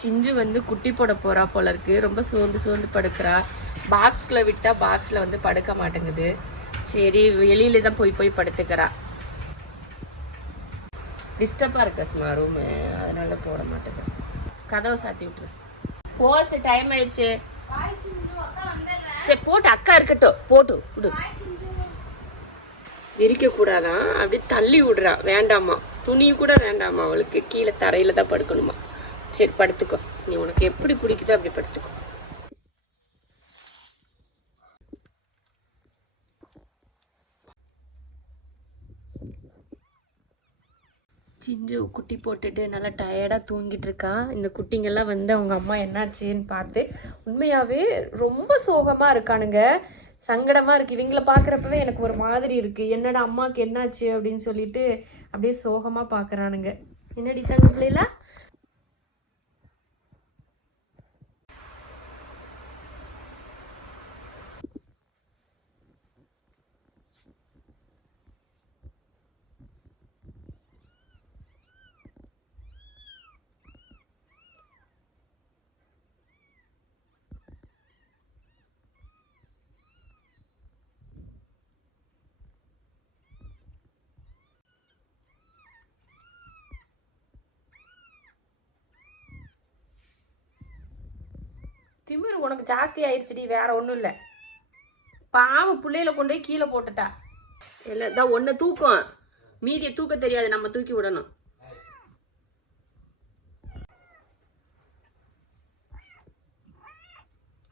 சிஞ்சு வந்து குட்டி போட போகிறா போல இருக்கு. ரொம்ப சோர்ந்து படுக்கிறா. பாக்ஸ்குள்ளே விட்டால் பாக்ஸில் வந்து படுக்க மாட்டேங்குது. சரி வெளியில தான் போய் படுத்துக்கிறா. டிஸ்டர்பாக இருக்க சும்மா ரூமு, அதனால போட மாட்டேது. கதவை சாத்தி விட்டுரு. கோர்ஸ் டைம் ஆயிடுச்சு. சரி போட்டு அக்கா இருக்கட்டும், போட்டு விடு. விரிக்க கூடாதான், அப்படி தள்ளி விடுறா. வேண்டாமா, துணி கூட வேண்டாமா அவளுக்கு. கீழே தரையில தான் படுக்கணுமா. சரி படுத்துக்கோ, நீ உனக்கு எப்படி பிடிக்குதோ அப்படி படுத்துக்கோ. சிஞ்சு குட்டி போட்டுட்டு நல்லா டயர்டாக தூங்கிட்டு இருக்கா. இந்த குட்டிங்கெல்லாம் வந்து அவங்க அம்மா என்னாச்சுன்னு பார்த்து உண்மையாகவே ரொம்ப சோகமாக இருக்கானுங்க. சங்கடமாக இருக்குது. இவங்கள பார்க்குறப்பவே எனக்கு ஒரு மாதிரி இருக்குது. என்னடா அம்மாவுக்கு என்னாச்சு அப்படின்னு சொல்லிட்டு அப்படியே சோகமாக பார்க்குறானுங்க. என்னடி தங்க பிள்ளைல? திமிரு உனக்கு ஜாஸ்தி ஆயிடுச்சுடி, வேற ஒன்றும் இல்லை. பாவம் பிள்ளையில கொண்டு போய் கீழே போட்டுட்டா. இல்லை தான் ஒன்றை தூக்கம், மீதியை தூக்க தெரியாது, நம்ம தூக்கி விடணும்.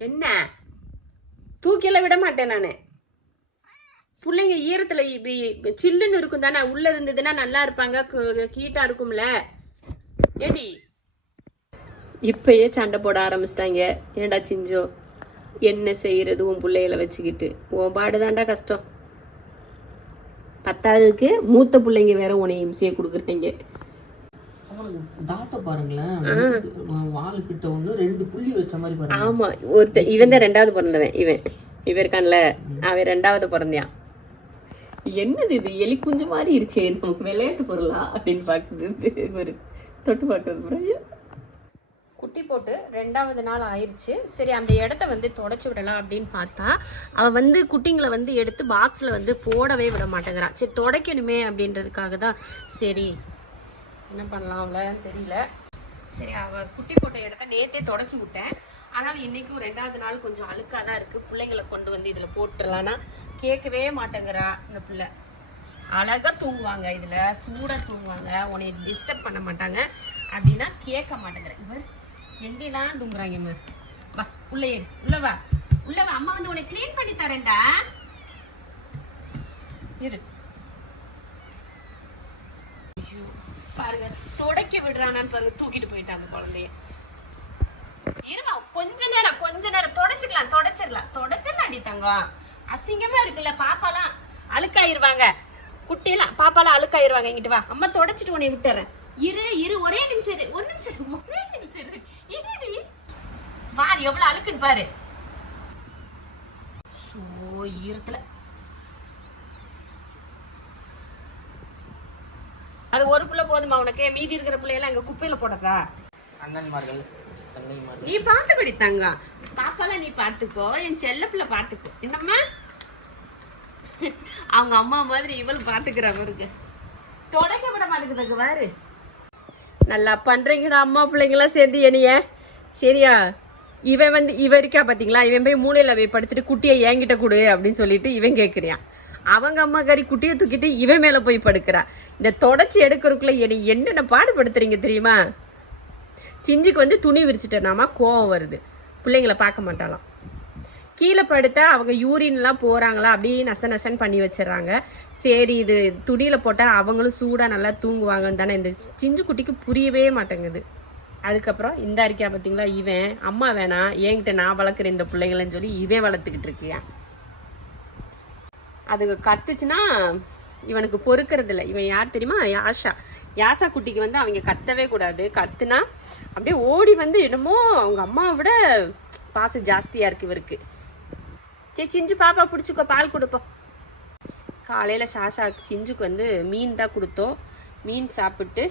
என்ன தூக்கியெல்லாம் விட மாட்டேன் நான். பிள்ளைங்க ஈரத்தில் சில்லுன்னு இருக்கும் தானே, உள்ளே இருந்ததுன்னா நல்லா இருப்பாங்க, கீட்டாக இருக்கும்ல. ஏடி இப்பயே சண்டை போட ஆரம்பிச்சிட்டாங்க. ஏண்டா சிஞ்சோ, என்ன செய்யறது உன் பிள்ளைகளை வச்சுக்கிட்டு? உன் பாடுதாண்டா கஷ்டம். பத்தாவதுக்கு மூத்த பிள்ளைங்க வேற உன்னை இம்சையை கொடுக்குறீங்க. ஆமா, இவன் தான் ரெண்டாவது பிறந்தவன். இவன் இருக்கான்ல, அவன் ரெண்டாவது பிறந்தான். என்னது இது, எலி குஞ்சு மாதிரி இருக்கு, நமக்கு விளையாட்டு பொருளா அப்படின்னு பாக்குது. தொட்டு பாக்குறது. குட்டி போட்டு 2வது நாள் ஆயிடுச்சு. சரி அந்த இடத்த வந்து தொடச்சி விடலாம் அப்படின்னு பார்த்தா அவள் வந்து குட்டிங்களை வந்து எடுத்து பாக்ஸில் வந்து போடவே விட மாட்டேங்கிறான். சரி தொடக்கணுமே அப்படின்றதுக்காக தான் சரி என்ன பண்ணலாம் அவளை தெரியல. சரி அவள் குட்டி போட்ட இடத்த நேற்றே தொடச்சி விட்டேன். ஆனால் இன்றைக்கும் 2வது நாள் கொஞ்சம் அழுக்காக தான் இருக்குது. பிள்ளைங்களை கொண்டு வந்து இதில் போட்டுடலான்னா கேட்கவே மாட்டேங்கிறா. இந்த பிள்ளை அழகாக தூங்குவாங்க, இதில் சூடாக தூங்குவாங்க, உன்னை டிஸ்டர்ப் பண்ண மாட்டாங்க அப்படின்னா கேட்க மாட்டேங்கிறேன். இவர் எங்கெல்லாம் தூங்குறாங்க மிஸ். வா உள்ளே உள்ளவா உள்ளவா, அம்மா வந்து உன்னை கிளீன் பண்ணி தரேன்டா. இரு பாருங்க, தொடக்க விடுறானான்னு பாருங்க, தூக்கிட்டு போயிட்டாங்க குழந்தைய. இருமா கொஞ்ச நேரம் தொடச்சிடலாம் அடித்தாங்க. அசிங்கமா இருக்குல்ல, பாப்பாலாம் அழுக்காயிருவாங்க, குட்டியெல்லாம் பாப்பாலாம் அழுக்காயிருவாங்க. இங்கிட்டு வா, அம்மா தொடச்சிட்டு உன்னை விட்டுறேன். இரு ஒரே நிமிஷம் இரு. இருடி பாரு எவ்வளவு அழுக்குன்னு பாரு. சோ ஈரத்துல அது ஒரு புள்ள போதுமா உனக்கு? மீதி இருக்கிற பிள்ளையெல்லாம் அங்க குப்பையில போடுறதா? அண்ணன்மார்கள் நீ பார்த்து படித்தாங்க. பாப்பாலாம் நீ பார்த்துக்கோ, என் செல்ல பிள்ளை பார்த்துக்கோ. என்னம்மா அவங்க அம்மா மாதிரி இவளும் பார்த்துக்கிறா பாருங்க. தொடக்க விட மாட்டேங்குதுக்கு பாரு. நல்லா பண்றீங்கடா அம்மா பிள்ளைங்களாம் சேர்ந்து என்னைய. சரியா இவன் வந்து இருக்கா பார்த்தீங்களா, இவன் போய் மூளையில் போய் படுத்துட்டு குட்டியை என்கிட்ட கொடு அப்படின்னு சொல்லிட்டு இவன் கேட்குறான். அவங்க அம்மா கறி குட்டியை தூக்கிட்டு இவன் மேலே போய் படுக்கிறா. இந்த தொடச்சி எடுக்கிறதுக்குள்ள என்னென்ன பாடுபடுத்துறீங்க தெரியுமா? சிஞ்சுக்கு வந்து துணி விரிச்சிட்டேனாமா கோவம் வருது. பிள்ளைங்களை பார்க்க மாட்டாளாம். கீழே படுத்தா அவங்க யூரின்லாம் போகிறாங்களா அப்படியே நசன்னு பண்ணி வச்சிடறாங்க. சரி இது துணியில் போட்டால் அவங்களும் சூடாக நல்லா தூங்குவாங்கன்னு தானே இந்த சிஞ்சு குட்டிக்கு புரியவே மாட்டேங்குது. அதுக்கப்புறம் இந்த அறிக்கை பார்த்தீங்களா, இவன் அம்மா வேணாம் என்கிட்ட நான் வளர்க்குறேன் இந்த பிள்ளைங்களன்னு சொல்லி இவன் வளர்த்துக்கிட்டு இருக்கியான். அது கத்துச்சுன்னா இவனுக்கு பொறுக்கிறது இல்லை. இவன் யார் தெரியுமா? யாஷா குட்டிக்கு வந்து அவங்க கத்தவே கூடாது. கத்துனா அப்படியே ஓடி வந்து என்னமோ அவங்க அம்மாவை விட பாசம் ஜாஸ்தியாக இருக்குது இவருக்கு. சரி சிஞ்சு பாப்பா பிடிச்சிக்கோ, பால் கொடுப்போம். காலையில் ஷாஷாவுக்கு சிஞ்சுக்கு வந்து மீன் தான் கொடுத்தோம். மீன் சாப்பிட்டு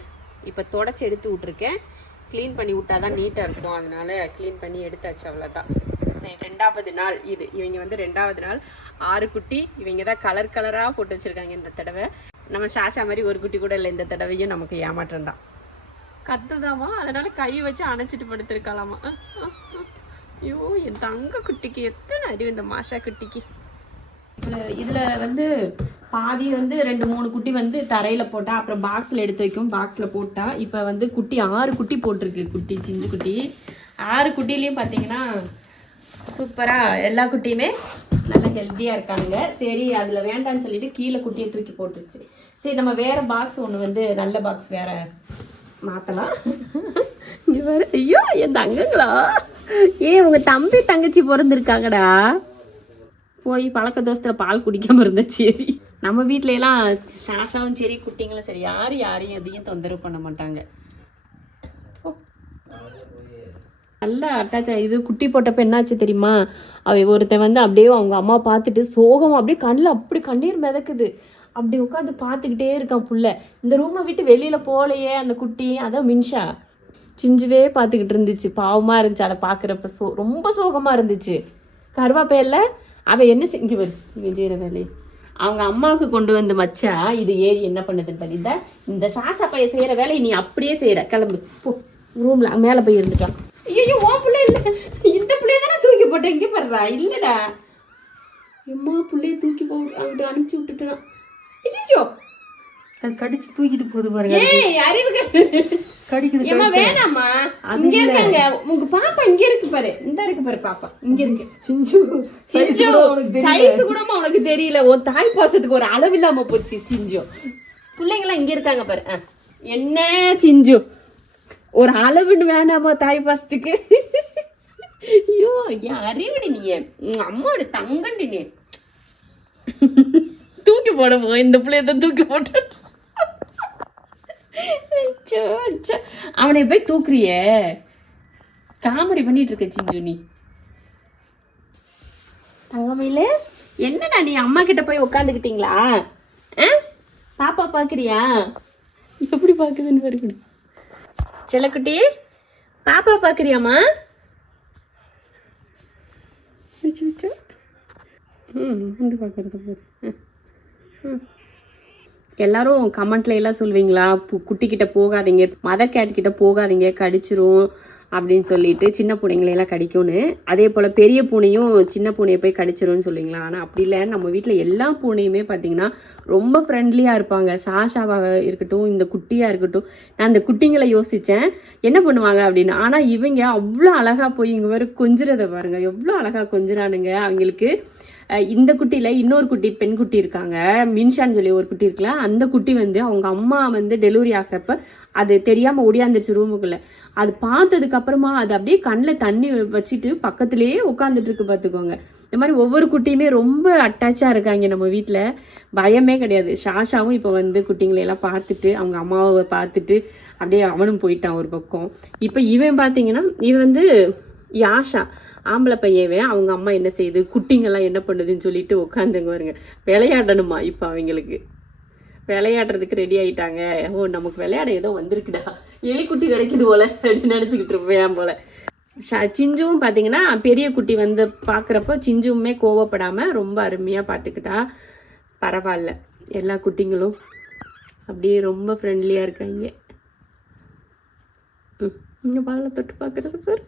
இப்போ தொடச்சி எடுத்து விட்ருக்கேன். க்ளீன் பண்ணி விட்டால் தான் நீட்டாக இருக்கும். அதனால் க்ளீன் பண்ணி எடுத்தாச்சு, அவ்வளோதான். சரி, 2வது நாள் இது. இவங்க வந்து 2வது நாள் 6 குட்டி. இவங்க தான் கலர் கலராக போட்டு வச்சுருக்காங்க இந்த தடவை. நம்ம சாஷா மாதிரி ஒரு குட்டி கூட இல்லை இந்த தடவையும். நமக்கு ஏமாற்றம் தான். கத்துதாமா, அதனால் கை வச்சு அணைச்சிட்டு படுத்துருக்கலாமா. ஐயோ, என் தங்க குட்டிக்கு எத்தனை அறிவு இந்த மாஷா குட்டிக்கு. இதில் வந்து பாதி வந்து 2-3 குட்டி வந்து தரையில் போட்டா, அப்புறம் பாக்ஸில் எடுத்து வைக்கும், பாக்ஸில் போட்டா. இப்போ வந்து குட்டி 6 குட்டி போட்டிருக்கு. குட்டி சிஞ்சு குட்டி 6 குட்டிலையும் பார்த்தீங்கன்னா சூப்பராக எல்லா குட்டியுமே நல்லா ஹெல்த்தியாக இருக்கானுங்க. சரி, அதில் வேண்டான்னு சொல்லிட்டு கீழே குட்டியை தூக்கி போட்டுருச்சு. சரி, நம்ம வேறு பாக்ஸ் ஒன்று வந்து நல்ல பாக்ஸ் வேறு மாற்றலாம். இங்கே வேறு, ஐயோ என் தங்கங்களா, உங்கள் தம்பி தங்கச்சி பிறந்திருக்காங்கடா. போய் பழக்க தோசத்தில் பால் குடிக்காமல் இருந்தா சரி. நம்ம வீட்டிலலாம் சாஷாவும் சரி குட்டிங்களும் சரி யாரையும் எதையும் தொந்தரவு பண்ண மாட்டாங்க. நல்லா அட்டாச் இது. குட்டி போட்டப்ப என்னாச்சு தெரியுமா, ஒருத்தன் வந்து அப்படியே அவங்க அம்மா பார்த்துட்டு சோகம் அப்படியே கண்ணில் அப்படி கண்ணீர் மிதக்குது. அப்படி உட்காந்து பார்த்துக்கிட்டே இருக்கான் புள்ள. இந்த ரூமை விட்டு வெளியில் போகலையே அந்த குட்டி. அதான் மின்ஷா சிஞ்சுவே பார்த்துக்கிட்டு இருந்துச்சு. பாவமாக இருந்துச்சு அதை பார்க்குறப்ப. ரொம்ப சோகமாக இருந்துச்சு. கருவாப்பையில் அவள் என்ன செஞ்சு இவன் செய்கிற வேலையை அவங்க அம்மாவுக்கு கொண்டு வந்து மச்சா இது ஏறி என்ன பண்ணுதுன்னு பண்ணிட்டா. இந்த சாசா பைய செய்கிற வேலையை நீ அப்படியே செய்கிற, கிளம்பு போ ரூமில் மேலே போய் இருந்துட்டான். ஐயோ, ஓ பிள்ளை இல்லை, இந்த பிள்ளைய தானே தூக்கி போட்டேன். இங்கே படுறா. இல்லைடா, எம்மா பிள்ளைய தூக்கி அங்கிட்டு அனுப்பிச்சி விட்டுட்டான். ஐயோ, அது கடிச்சு தூக்கிட்டு போகுது பாருங்க. அறிவு கடிக்குது. ஏமா வேணாமா, இங்க இருக்காங்க உங்க பாப்பா. இங்க இருக்கு பாரு, இந்த இருக்கு பாரு பாப்பா, இங்க இருக்கு. சிஞ்சு சைஸ் கூடமா உனக்கு தெரியல. ஒரு தாய் பாசத்துக்கு ஒரு அளவு இல்லாம போச்சு. சிஞ்சு பிள்ளைங்களாம் இங்க இருக்காங்க பாரு. என்ன சிஞ்சு, ஒரு அளவுன்னு வேணாமா தாய் பாசத்துக்கு? ஐயோ, என் அறிவுடி நீ, அம்மாவோட தங்கண்டி நீ. தூக்கி போட போ, இந்த பிள்ளையதான் தூக்கி போட்ட. அவனை போய் தூக்குறிய, காமெடி பண்ணிட்டு இருக்க சிஞ்சு நீ. தங்கமையில என்னடா நீ அம்மா கிட்ட போய் உட்காந்துக்கிட்டீங்களா? பாப்பா பாக்குறியா? எப்படி பாக்குதுன்னு பாருங்க. செல்லக்குட்டி, பாப்பா பாக்குறியாமா? வந்து பாக்குறது பாரு. எல்லாரும் கமெண்ட்ல எல்லாம் சொல்லுவீங்களா, குட்டிக்கிட்ட போகாதீங்க, மதர் கேட் கிட்ட போகாதீங்க, கடிச்சிரும் அப்படின்னு சொல்லிட்டு, சின்ன பூனைங்களெல்லாம் கடிக்கும்னு. அதே போல் பெரிய பூனையும் சின்ன பூனையை போய் கடிச்சிரும்னு சொல்லுவீங்களா? ஆனால் அப்படி இல்லை. நம்ம வீட்டில் எல்லா பூனையுமே பார்த்தீங்கன்னா ரொம்ப ஃப்ரெண்ட்லியாக இருப்பாங்க. சாஷாவாக இருக்கட்டும், இந்த குட்டியாக இருக்கட்டும். நான் அந்த குட்டிங்களை யோசித்தேன் என்ன பண்ணுவாங்க அப்படின்னு. ஆனால் இவங்க அவ்வளோ அழகாக போய் இங்கே வேறு கொஞ்சிறதை பாருங்கள், எவ்வளோ அழகாக கொஞ்சிறானுங்க. அவங்களுக்கு இந்த குட்டியில் இன்னொரு குட்டி பெண் குட்டி இருக்காங்க, மின்ஷான்னு சொல்லி ஒரு குட்டி இருக்குல்ல, அந்த குட்டி வந்து அவங்க அம்மா வந்து டெலிவரி ஆகிறப்ப அது தெரியாமல் ஒடியாந்துருச்சு ரூமுக்குள்ளே. அது பார்த்ததுக்கு அப்புறமா அது அப்படியே கண்ணில் தண்ணி வச்சுட்டு பக்கத்துலேயே உட்காந்துட்டு இருக்கு பார்த்துக்கோங்க. இந்த மாதிரி ஒவ்வொரு குட்டியுமே ரொம்ப அட்டாச்சாக இருக்காங்க நம்ம வீட்டில். பயமே கிடையாது. சாஷாவும் இப்போ வந்து குட்டிங்களையெல்லாம் பார்த்துட்டு அவங்க அம்மாவை பார்த்துட்டு அப்படியே அவனும் போயிட்டான் ஒரு பக்கம். இப்போ இவன் பார்த்தீங்கன்னா இவன் வந்து யாஷா ஆம்பளை பையன். அவங்க அம்மா என்ன செய்யுது, குட்டிங்கெல்லாம் என்ன பண்ணுதுன்னு சொல்லிட்டு உட்காந்துங்க வருங்க. விளையாடணுமா இப்போ அவங்களுக்கு, விளையாடுறதுக்கு ரெடி ஆயிட்டாங்க. ஓ, நமக்கு விளையாட ஏதோ வந்திருக்குடா, எலிக்குட்டி கிடைக்குது போல அப்படின்னு நினச்சிக்கிட்டு இருப்பேன் போல. சிஞ்சுவும் பார்த்தீங்கன்னா பெரிய குட்டி வந்து பார்க்குறப்போ சிஞ்சுவுமே கோவப்படாமல் ரொம்ப அருமையாக பார்த்துக்கிட்டா. பரவாயில்ல, எல்லா குட்டிங்களும் அப்படியே ரொம்ப ஃப்ரெண்ட்லியாக இருக்காங்க. இங்கே பாலை தொட்டு பார்க்குறது பாரு.